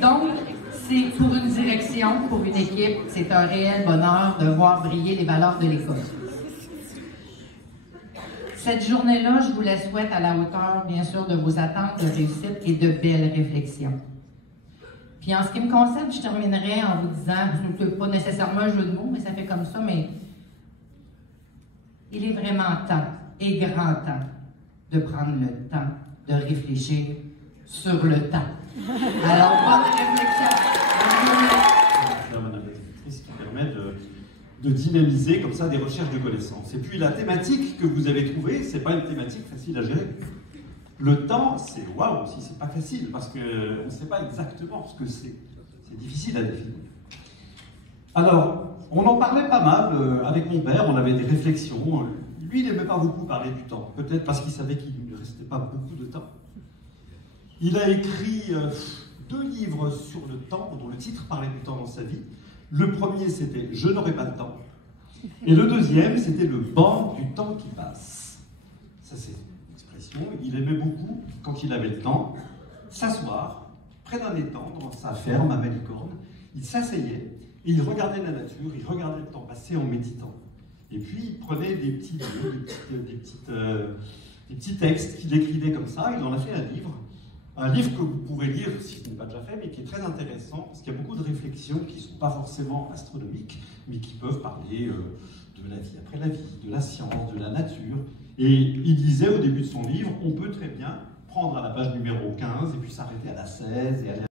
Donc, c'est pour une direction, pour une équipe, c'est un réel bonheur de voir briller les valeurs de l'école. Cette journée-là, je vous la souhaite à la hauteur, bien sûr, de vos attentes de réussite et de belles réflexions. Puis en ce qui me concerne, je terminerai en vous disant, pas nécessairement un jeu de mots, mais ça fait comme ça, mais il est vraiment temps, et grand temps, de prendre le temps de réfléchir sur le temps. Alors, bonne réflexion. Ce qui permet de dynamiser comme ça des recherches de connaissances. Et puis la thématique que vous avez trouvée, c'est pas une thématique facile à gérer. Le temps, c'est waouh aussi, c'est pas facile parce qu'on ne sait pas exactement ce que c'est. C'est difficile à définir. Alors, on en parlait pas mal avec mon père, on avait des réflexions. Lui, il n'aimait pas beaucoup parler du temps, peut-être parce qu'il savait qu'il ne restait pas beaucoup de temps. Il a écrit 2 livres sur le temps, dont le titre parlait du temps dans sa vie. Le premier, c'était « Je n'aurai pas de temps ». Et le deuxième, c'était « Le banc du temps qui passe ». Ça, c'est une expression. Il aimait beaucoup, quand il avait le temps, s'asseoir près d'un étang dans sa ferme à Malicorne. Il s'asseyait et il regardait la nature, il regardait le temps passer en méditant. Et puis, il prenait des petits textes qu'il écrivait comme ça. Il en a fait un livre. Un livre que vous pourrez lire, si ce n'est pas déjà fait, mais qui est très intéressant, parce qu'il y a beaucoup de réflexions qui ne sont pas forcément astronomiques, mais qui peuvent parler de la vie après la vie, de la science, de la nature. Et il disait au début de son livre, on peut très bien prendre à la page numéro 15, et puis s'arrêter à la 16, et aller